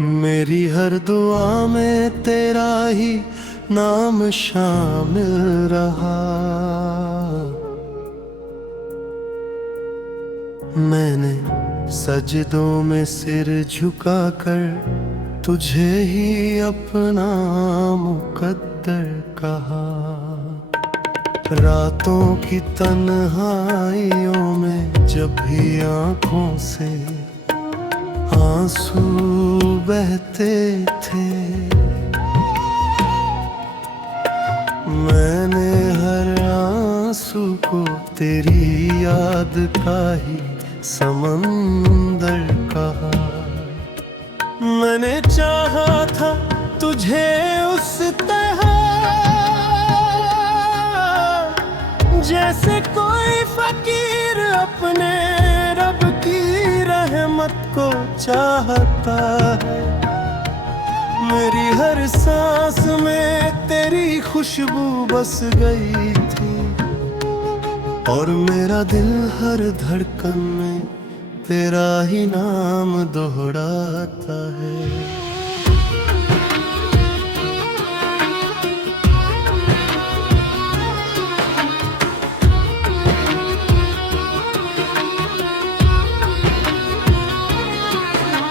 मेरी हर दुआ में तेरा ही नाम शामिल रहा। मैंने सजदों में सिर झुकाकर तुझे ही अपना मुकद्दर कहा। रातों की तन्हाइयों में जब भी आँखों से आंसू बहते थे, मैंने हर आंसू को तेरी याद का ही समंदर कहा। मैंने चाहा था तुझे उस तरह जैसे कोई फकीर अपने रब की रहमत को चाहता है। मेरी हर सांस में तेरी खुशबू बस गई थी और मेरा दिल हर धड़कन में तेरा ही नाम दोहराता है।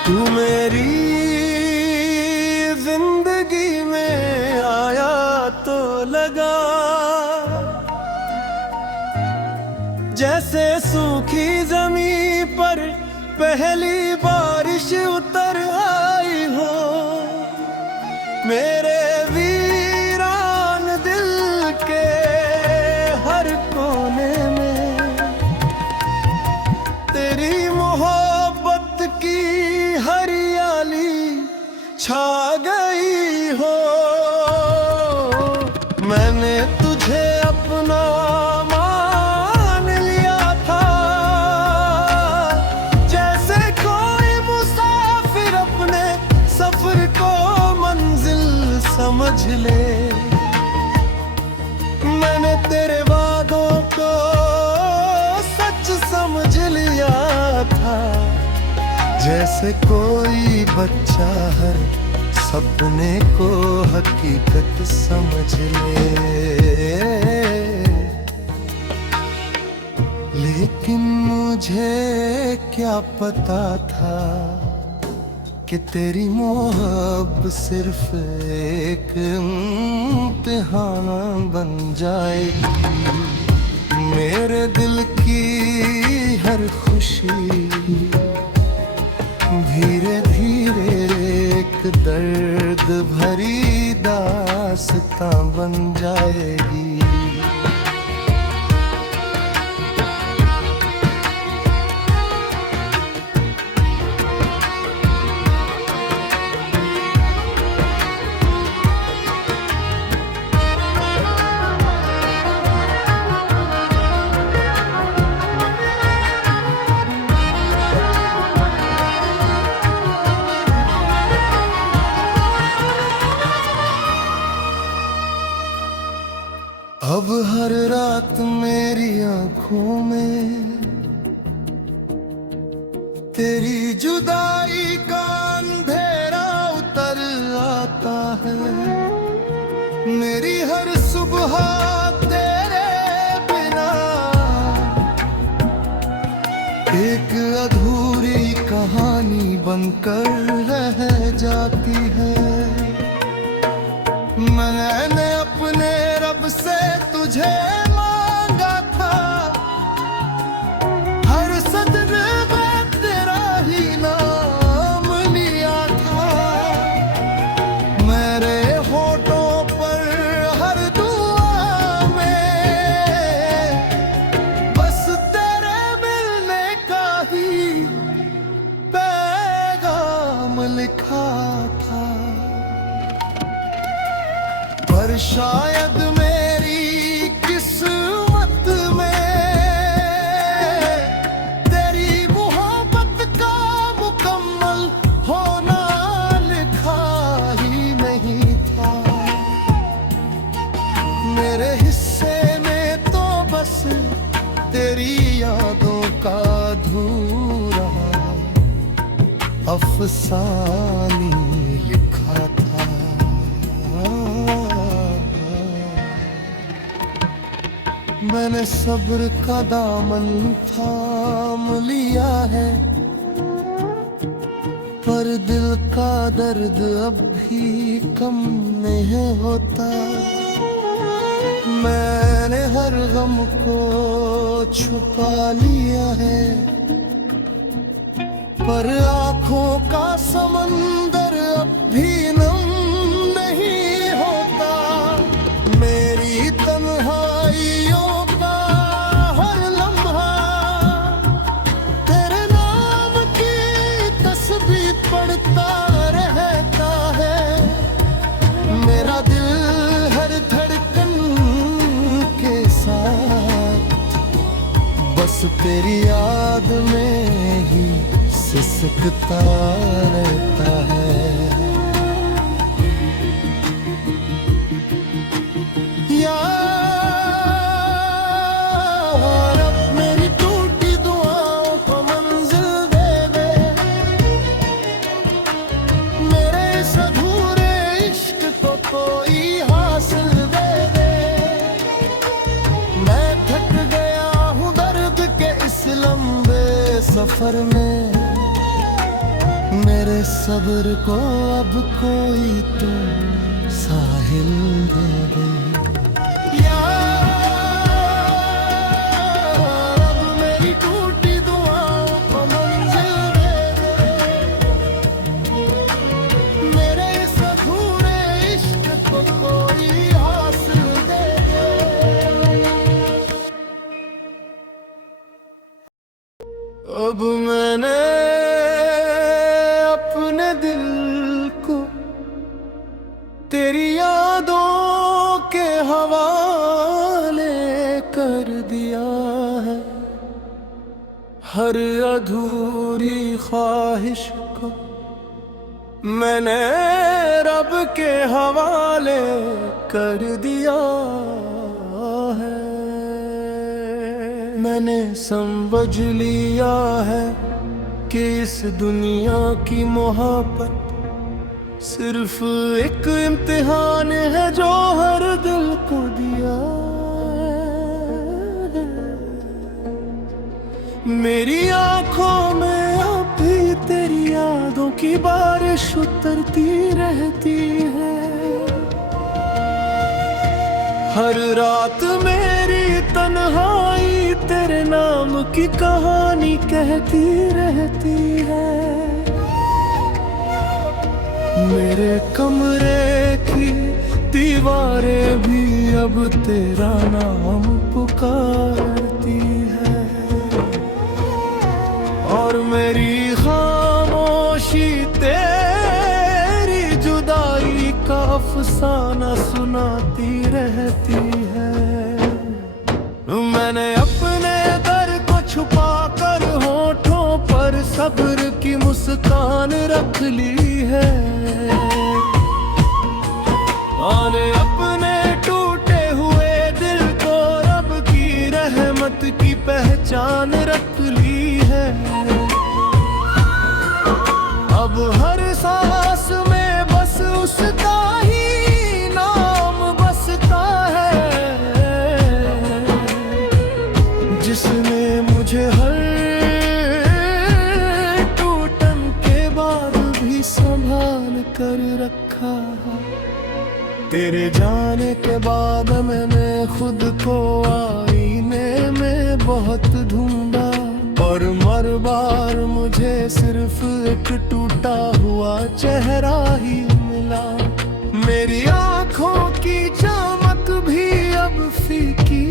तू मेरी जिंदगी में आया तो लगा जैसे सूखी जमीन पर पहली बारिश उतर आई हो। मेरे वीरान दिल के हर कोने में तेरी मोहब्बत की हरियाली छा गई हो। मैंने तुझे अपना मान लिया था जैसे कोई मुसाफिर अपने सफर को मंजिल समझ ले। मैंने तेरे वादों को सच समझ लिया था जैसे कोई बच्चा हर सपने को हकीकत समझ ले। लेकिन मुझे क्या पता था कि तेरी मोहब्बत सिर्फ एक इम्तिहान बन जाएगी। मेरे दिल की हर खुशी धीरे धीरे एक दर्द भरी दास्तां बन जाएगी। अब हर रात मेरी आंखों में तेरी जुदाई का अंधेरा उतर आता है। मेरी हर सुबह तेरे बिना एक अधूरी कहानी बनकर रह जाती है। मैंने अपने रब से तुझे मांगा था हर सदमे में तेरा ही नाम लिया था। मेरे होठों पर हर दुआ में बस तेरे मिलने का ही पैगाम लिखा था। पर शायद मेरी किस्मत में तेरी मोहब्बत का मुकम्मल होना लिखा ही नहीं था। मेरे हिस्से में तो बस तेरी यादों का अधूरा अफसानी मैंने सब्र का दामन थाम लिया है, पर दिल का दर्द अब भी कम नहीं होता। मैंने हर गम को छुपा लिया है, पर आँखों का समंदर अब भी नम नहीं होता। मेरी तन्हाइयों का हर लम्हा तेरे नाम की तस्बीह पढ़ता रहता है। मेरा दिल हर धड़कन के साथ बस तेरी याद में ही सिसकता रहता है। यार अब मेरी टूटी दुआओं को मंजिल दे दे, मेरे इस अधूरे इश्क को कोई हासिल दे दे। मैं थक गया हूँ दर्द के इस लंबे सफर में, मेरे सब्र को अब कोई तो साहिल दे दे। यार अब मेरी टूटी दुआओं को मंजिल दे दे, मेरे इस अधूरे इश्क को कोई हासिल दे दे। अब मैंने अपने दिल को तेरी यादों के हवाले कर दिया है। हर अधूरी ख्वाहिश को मैंने रब के हवाले कर दिया है। मैंने समझ लिया है कि इस दुनिया की मोहब्बत सिर्फ एक इम्तिहान है जो हर दिल को दिया है। मेरी आंखों में अब भी तेरी यादों की बारिश उतरती रहती है। हर रात मेरी तन्हाई तेरे नाम की कहानी कहती रहती है। मेरे कमरे की दीवारें भी अब तेरा नाम पुकारती है, और मेरी खामोशी तेरी जुदाई का अफसाना सुनाती रहती है। मैंने अपने दर्द को छुपा कर होठों पर सब्र की मुस्कान रख ली है, और अपने टूटे हुए दिल को रब की रहमत की पहचान रख ली है। अब हर सांस में बस उसका ही नाम बसता है, जिसने मुझे हर टूटन के बाद भी संभाल कर रखा है। तेरे जाने के बाद मैंने खुद को आईने में बहुत ढूंढा, और हर बार मुझे सिर्फ एक टूटा हुआ चेहरा ही मिला। मेरी आंखों की चमक भी अब फीकी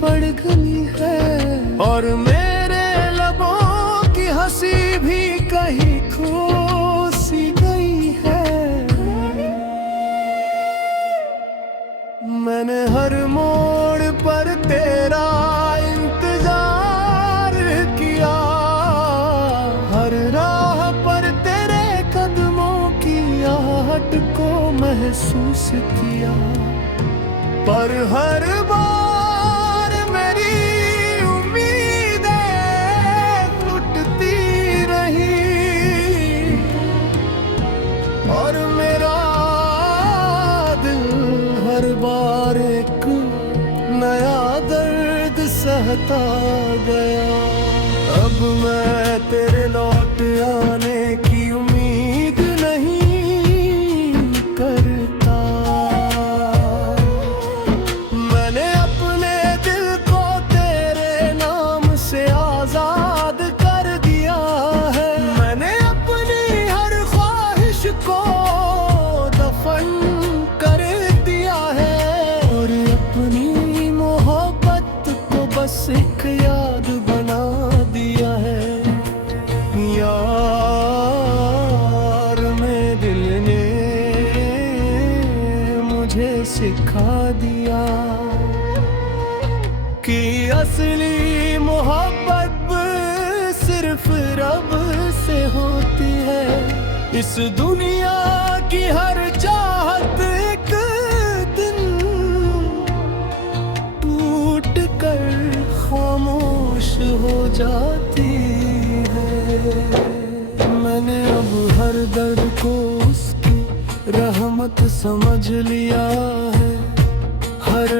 पड़ गई है, और मेरे लबों की हंसी भी कहीं खो सी गई है। मैंने हर मोड़ पर तेरा इंतजार किया, हर राह पर तेरे कदमों की आहट को महसूस किया, पर हर बार मेरी उम्मीदें टूटती रही, और मेरा दिल हर बार एक नया बता गया। अब मैं तेरे लौट आने की उम्मीद नहीं करता। मैंने अपने दिल को तेरे नाम से आजाद कर दिया है। मैंने अपनी हर ख्वाहिश को दफन कर दिया है और अपनी मोहब्बत को बस एक याद बना दिया है। यार मेरे दिल ने मुझे सिखा दिया कि असली मोहब्बत सिर्फ रब से होती है। इस दुनिया की हर चाहत एक दिन टूट कर खामोश हो जाती है। मैंने अब हर दर्द को उसकी रहमत समझ लिया है। हर